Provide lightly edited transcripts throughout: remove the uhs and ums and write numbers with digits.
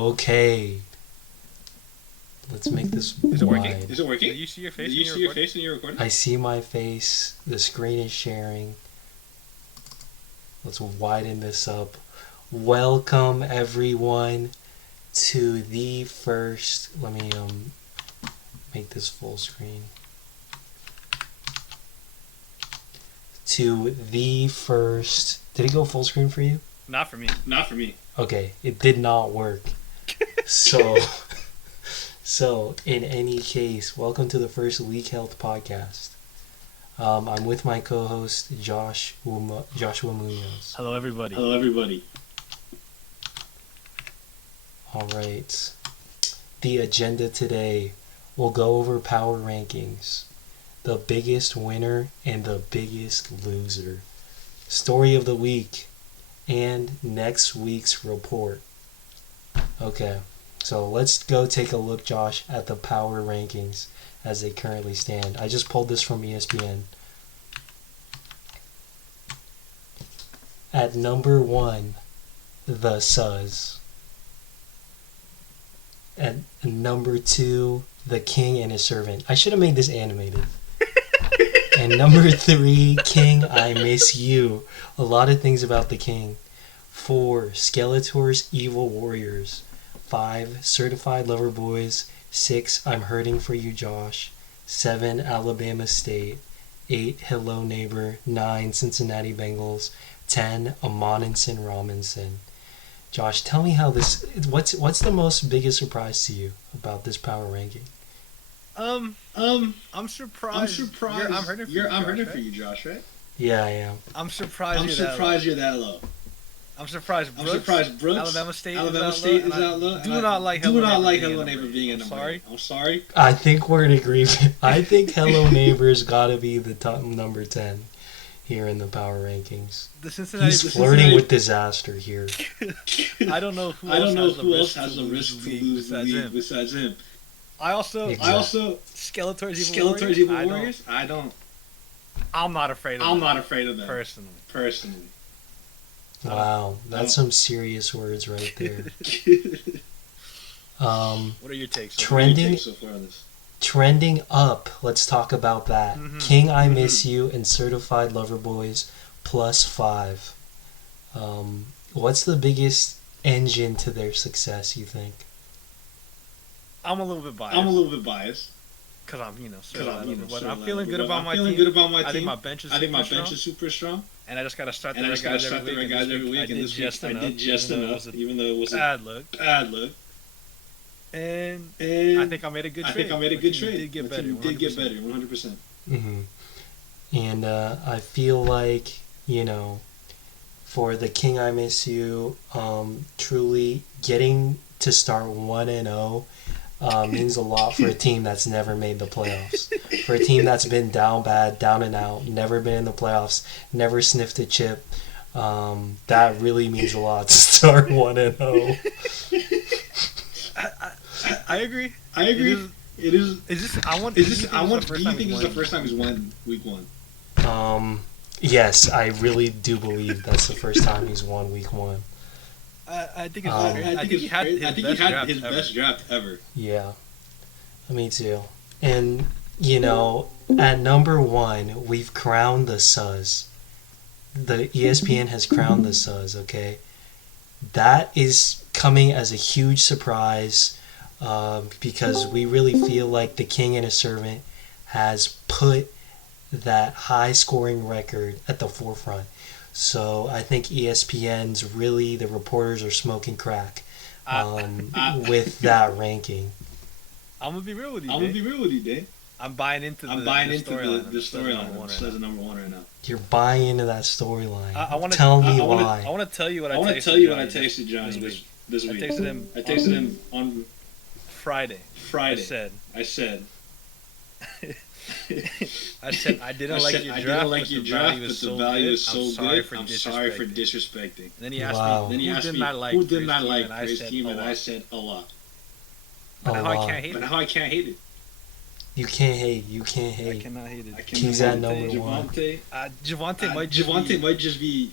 Okay. Let's make this Is it wide. working? Is it working? Do you see your face? Do you see your face when you're recording? I see my face. The screen is sharing. Let's widen this up. Welcome everyone to the first. Let me make this full screen. To the first. Did it go full screen for you? Not for me. Not for me. Okay, it did not work. So in any case, welcome to the first Leak Health podcast. I'm with my co-host Joshua Munoz. Hello, everybody. Hello, everybody. All right. The agenda today, we'll go over power rankings, the biggest winner and the biggest loser, story of the week, and next week's report. Okay, so let's go take a look, Josh, at the power rankings as they currently stand. I just pulled this from ESPN. At number 1, the Suz. At number 2, the King and his servant. I should have made this animated. And number 3, King, I Miss You. A lot of things about the King. 4, Skeletor's Evil Warriors. 5, Certified Lover Boys. 6, I'm Hurting for You, Josh. 7, Alabama State. 8, Hello Neighbor. 9, Cincinnati Bengals. 10, Amon-Ra Robinson. Josh, tell me how this. What's the most biggest surprise to you about this power ranking? I'm surprised. I'm hurting for you, Josh, right? Yeah, I am. I'm surprised you're that low. I'm surprised Brooks. Alabama State is out low. Do not like Hello Neighbor being in number. Sorry. I'm sorry. I think we're in agreement. I think Hello Neighbor's got to be the top number 10 here in the power rankings. He's flirting with disaster here. I don't know who else has the risk to lose besides him. I also Skeletor's Evil Warriors. I'm not afraid of them. Personally. Wow, that's some serious words right there. What are your takes? So far on this? Trending up, let's talk about that. Mm-hmm. King, I Miss You, and Certified Lover Boys, +5. What's the biggest engine to their success, you think? I'm a little bit biased. Because I'm feeling good about my team. I think my bench is super strong. And I just got to start the right guys every week. I did just enough, even though it was a bad look. And I think I made a good trade. Did get better, 100%. Mm-hmm. And I feel like, for the King I Miss You, truly getting to start 1-0 means a lot for a team that's never made the playoffs. For a team that's been down bad, down and out, never been in the playoffs, never sniffed a chip, that really means a lot to start 1-0. I agree. It is. Do you think this is the first time he's won week 1? Yes, I really do believe that's the first time he's won week 1. I think he had his best draft ever. Yeah, me too. And at number 1, we've crowned the Suz. The ESPN has crowned the Suz. Okay, that is coming as a huge surprise. Because we really feel like the King and his servant has put that high scoring record at the forefront. So I think ESPN's really, the reporters are smoking crack with that ranking. I'm gonna be real with you, Dave. I'm buying into the storyline. It says number 1 right now. You're buying into that storyline. Tell me why. I want to tell you what I texted Johnny this week. I texted him on Friday. I said I didn't like your draft, but the value is so good. I'm sorry for disrespecting. And then he asked me, who did not like Praise Team, and I said a lot. But now I can't hate it. You can't hate. I cannot hate it. He's at number 1. Javonte might just be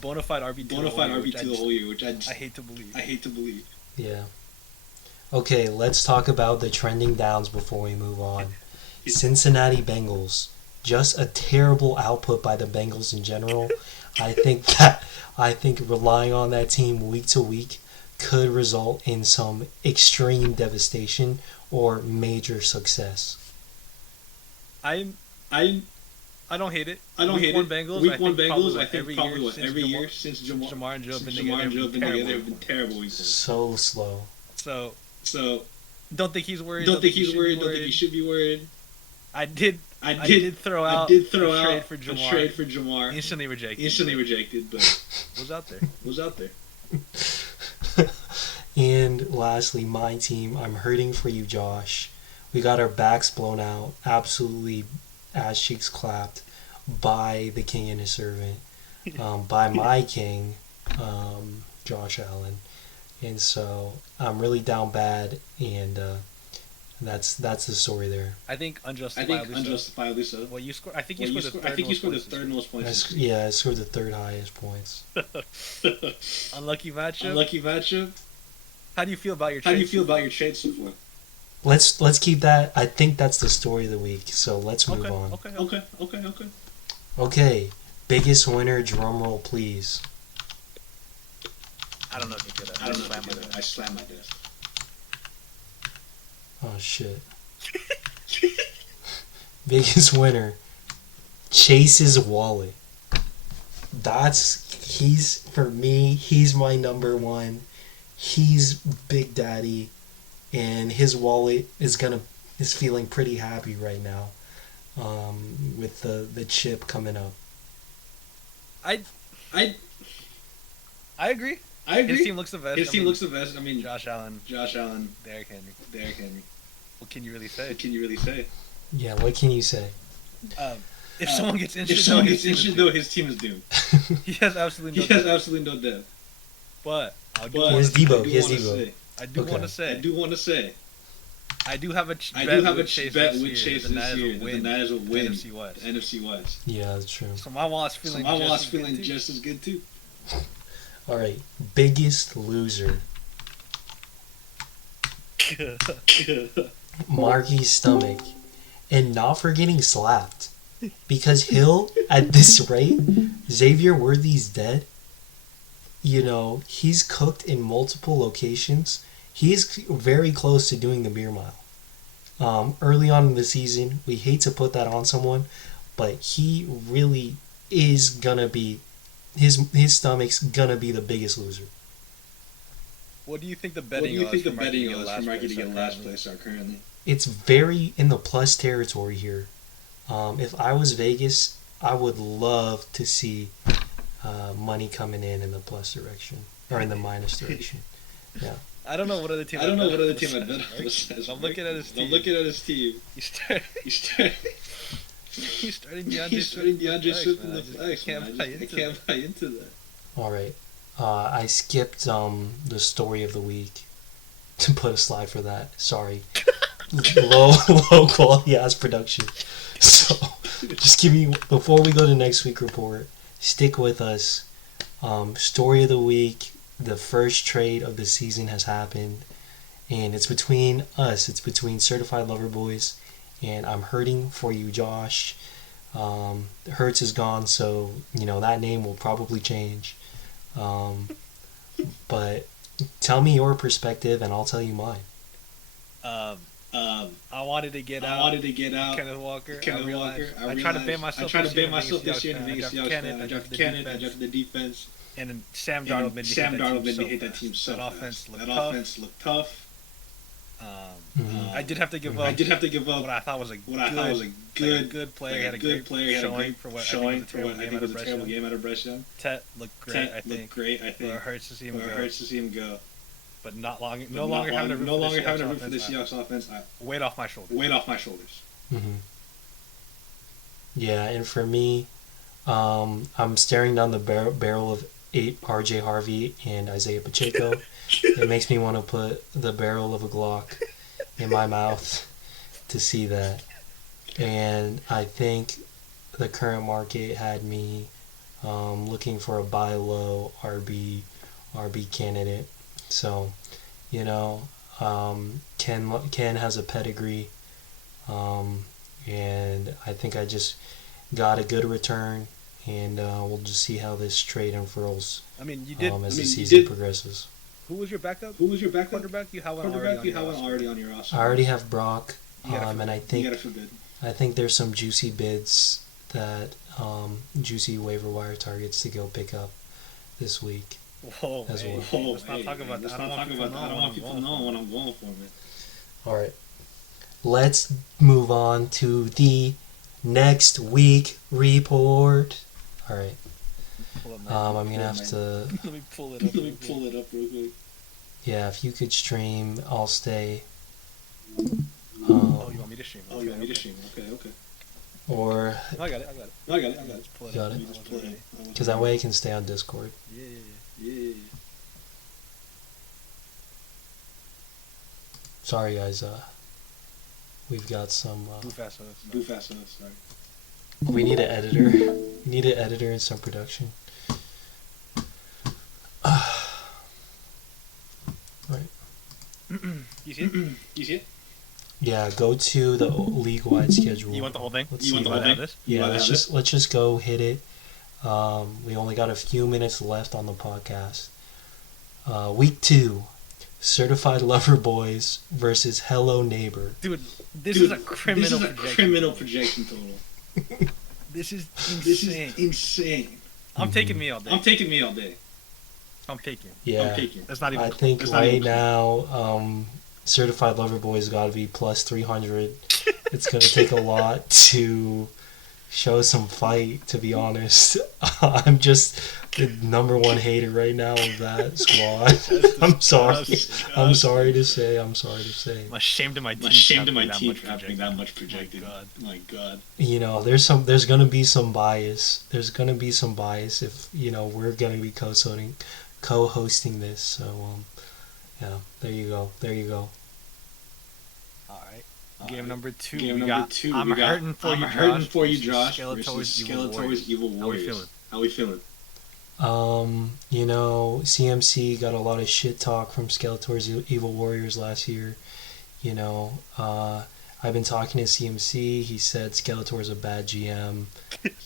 bona fide RB2 the whole year, which I hate to believe. Yeah. Okay, let's talk about the trending downs before we move on. Cincinnati Bengals. Just a terrible output by the Bengals in general. I think relying on that team week to week could result in some extreme devastation or major success. I don't hate it. Week one Bengals. I think probably every year since Jamar and Joe have been together have been terrible. So slow. So don't think he's worried. Don't think he should be worried. I did throw out a trade for Jamar. Instantly rejected, but was out there. And lastly, my team. I'm hurting for you, Josh. We got our backs blown out, absolutely ass cheeks clapped by the king and his servant, by my king, Josh Allen. And so I'm really down bad, and that's the story there. I think unjustifiably so. Well, you scored. I think you scored the third most points. I scored the third highest points. Unlucky matchup. How do you feel about your trade so far? Let's keep that. I think that's the story of the week. So let's move on. Okay. Biggest winner. Drum roll, please. I don't know if you did that. I slammed my desk. Oh shit. Biggest winner. Chase's wallet. For me, he's my number one. He's Big Daddy, and his wallet is feeling pretty happy right now, with the chip coming up. I agree. His team looks the best. I mean, Josh Allen, Derrick Henry. What can you really say? Yeah, what can you say? If someone gets injured, his team is doomed. He has absolutely no depth. But he has Debo. I do want to say. I do have a bet with Chase this year, and that is a win. NFC West. Yeah, that's true. So my wallet's feeling just as good too. All right, biggest loser. Marky's stomach, and not for getting slapped, because Hill at this rate, Xavier Worthy's dead. You know, he's cooked in multiple locations. He's very close to doing the beer mile. Early on in the season, we hate to put that on someone, but he really is gonna be, his stomach's gonna be the biggest loser. What do you think the betting odds for Marky to get last place are currently? It's very in the plus territory here. If I was Vegas, I would love to see money coming in the plus direction or in the minus direction. Yeah. I don't know what other team. I bet on. I'm looking at his team. He's starting DeAndre Swift in the flex. I can't buy into that. All right. I skipped the story of the week to put a slide for that. Sorry. low quality ass production. So just before we go to next week report, stick with us. Story of the week. The first trade of the season has happened, and it's between us. It's between Certified Lover Boys, and I'm hurting for you, Josh. Hurts is gone, so that name will probably change. But tell me your perspective, and I'll tell you mine. I wanted to get out. Kenneth Walker. I tried to ban myself this year in the Vegas Seahawks. I drafted the defense. And then Sam Darnold made me hate that team so fast. That offense looked tough. I did have to give up what I thought was a good player. He had a good player. Showing for what I think was a terrible game out of Bryce Young. Tet looked great. I think. It hurts to see him go. But no longer having a root for the Seahawks offense. Weight off my shoulders. Mm-hmm. Yeah, and for me, I'm staring down the barrel of 8 RJ Harvey and Isaiah Pacheco. It makes me want to put the barrel of a Glock in my mouth to see that. And I think the current market had me looking for a buy low RB candidate. So, Ken has a pedigree, and I think I just got a good return, and we'll just see how this trade unfurls. I mean, you did as the season progresses. Who was your backup? Quarterback? You have one already on your roster. I already have Brock, and I think there's some juicy bids that juicy waiver wire targets to go pick up this week. Whoa, as well. Let's not talk about that. I don't want people knowing what I'm going for, man. All right, let's move on to the next week report. All right. I'm gonna have to. Let me pull it up. Let me pull it up real quick. Yeah, if you could stream, I'll stay. You want me to stream? Okay. Or. No, I got it. Just pull it got up. it? Because that way I can stay on Discord. Yeah. Sorry, guys. We've got some. Goof ass on us. Sorry. We need an editor. We need an editor and some production. Right. You see it? Yeah, go to the league-wide schedule. You want the whole thing? Let's just go hit it. We only got a few minutes left on the podcast. Week 2, Certified Lover Boys versus Hello Neighbor. Dude, this is a criminal projection total. This is insane. I'm taking me all day. I'm taking. Yeah. That's not even. I think right now, Certified Lover Boys got to be plus 300. It's gonna take a lot to show some fight. To be honest, I'm just the number one hater right now of that squad. I'm sorry to say. I'm ashamed of my team for having that much projected. My God. You know, there's gonna be some bias. There's gonna be some bias if we're gonna be co-hosting this. So yeah, there you go. All right. Game number 2. I'm hurting for you, Josh. Skeletor's Evil Warriors. How we feeling? CMC got a lot of shit talk from Skeletor's Evil Warriors last year. I've been talking to CMC. He said Skeletor's a bad GM.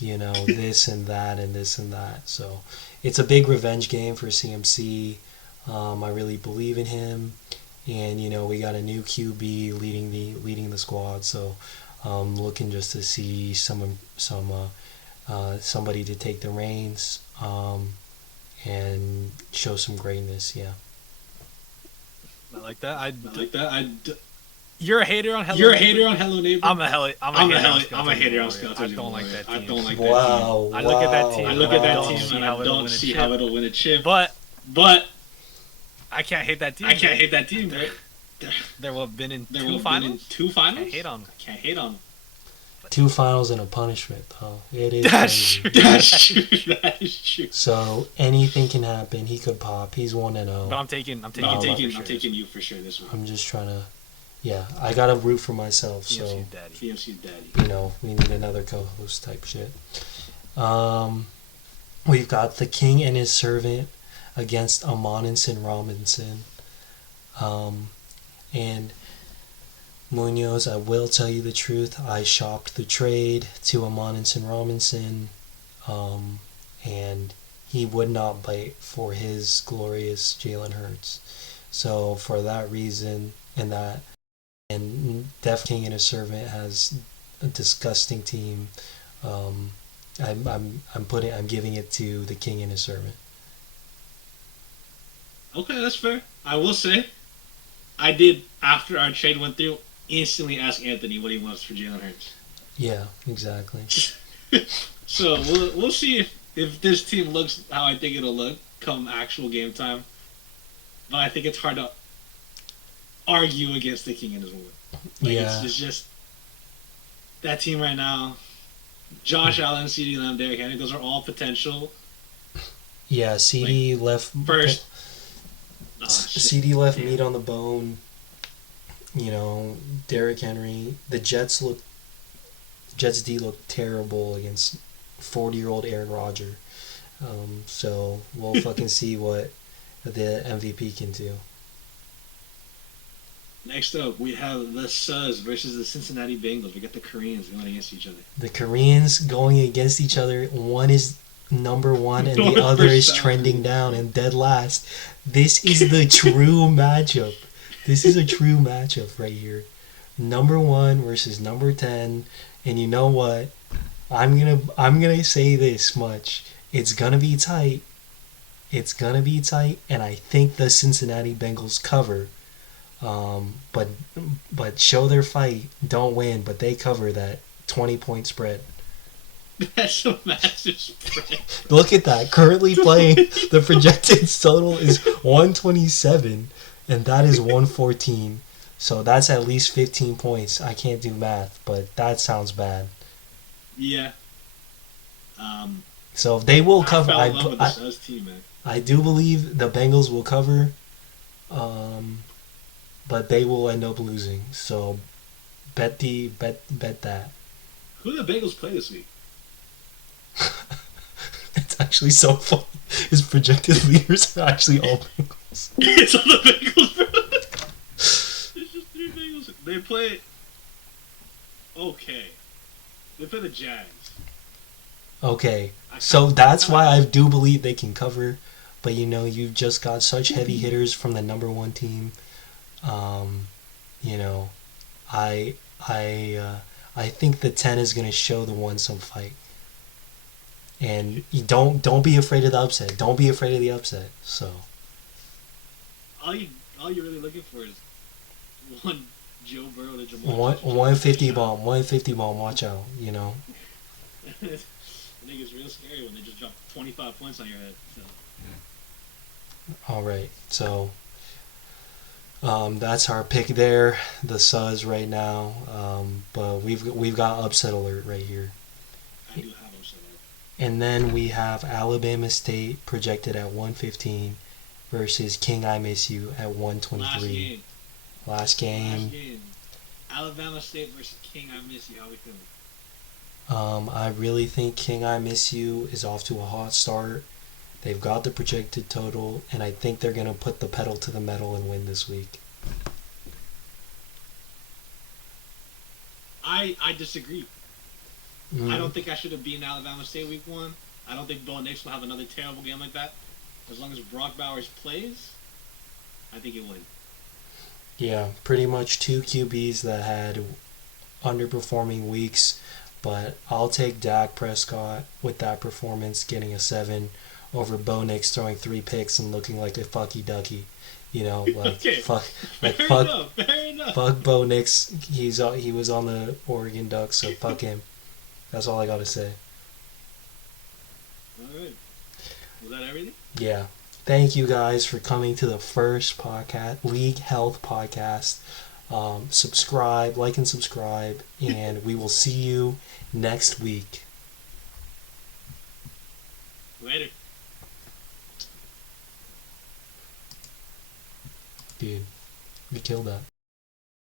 This and that and this and that. So it's a big revenge game for CMC. I really believe in him. And we got a new QB leading the squad, so looking just to see somebody to take the reins and show some greatness. Yeah. I like that. You're a hater on Hello Neighbor. I'm a hater on Skeletor. I don't like that team. I don't like that team. I look at that team. And I don't see how it'll win a chip. But I can't hate that team. Right? There will have been in two finals. Can't hate on them. 2 finals and a punishment, though. It is. That's true. So anything can happen. He could pop. He's 1-0. But I'm taking you for sure this week. I'm just trying to. Yeah, I gotta root for myself. CMC's so daddy. CMC's we need another co-host type shit. We've got the King and his servant against Amon-Ra Robinson. And Munoz, I will tell you the truth. I shopped the trade to Amon-Ra Robinson, and he would not bite for his glorious Jalen Hurts. So for that reason, and Def King and his servant has a disgusting team. I'm giving it to the King and his servant. Okay, that's fair. I will say, I did, after our trade went through, instantly ask Anthony what he wants for Jalen Hurts. Yeah, exactly. So we'll see if this team looks how I think it'll look come actual game time. But I think it's hard to argue against the King and his woman. It's just that team right now. Josh Allen, CeeDee Lamb, Derrick Henry, those are all potential. Yeah, CD left first. CD left meat on the bone. Derrick Henry. The Jets D looked terrible against 40-year-old Aaron Rodgers. So we'll fucking see what the MVP can do. Next up, we have the Suns versus the Cincinnati Bengals. We got the Koreans going against each other. The Koreans going against each other. One is number one and the other is trending down and dead last. This is the true matchup. This is a true matchup right here. Number 1 versus number 10. And you know what? I'm gonna say this much. It's gonna be tight. It's gonna be tight, and I think the Cincinnati Bengals cover. But show their fight. Don't win, but they cover that 20-point spread. That's a massive spread. Look at that. Currently playing, the projected total is 127, and that is 114. So that's at least 15 points. I can't do math, but that sounds bad. Yeah. So they will cover. I fell in love with the Suns team, man. I do believe the Bengals will cover, but they will end up losing. So bet that. Who do the Bengals play this week? It's actually so funny. His projected leaders are actually all Bengals. It's all the Bengals, bro. It's just 3 Bengals. They play. Okay. They play the Jags. Okay, so that's why I do believe they can cover. But you've just got such heavy hitters from the number 1 team. I think the 10 is gonna show the 1 some fight. And you don't be afraid of the upset. Don't be afraid of the upset. So all you're really looking for is one Joe Burrow to Jamal. 150 bomb. 150 bomb. Watch out. I think it's real scary when they just drop 25 points on your head. So. All right, so that's our pick there. The Suns right now, but we've got upset alert right here. I do have upset alert. And then we have Alabama State projected at 115 versus King I Miss You at 123. Last game. Alabama State versus King I Miss You. How we feeling? I really think King I Miss You is off to a hot start. They've got the projected total, and I think they're going to put the pedal to the metal and win this week. I disagree. I don't think I should have beaten Alabama State week 1. I don't think Bo Nix will have another terrible game like that. As long as Brock Bowers plays, I think he'll win. Yeah, pretty much 2 QBs that had underperforming weeks. But I'll take Dak Prescott with that performance getting a 7 over Bo Nix throwing 3 picks and looking like a fucky ducky. Okay. Fuck Bo Nix. He was on the Oregon Ducks, so fuck him. That's all I gotta say. Alright. Was that everything? Yeah. Thank you guys for coming to the first podcast, League Health Podcast. Subscribe, like and subscribe, and we will see you next week. Later. Dude, we killed that.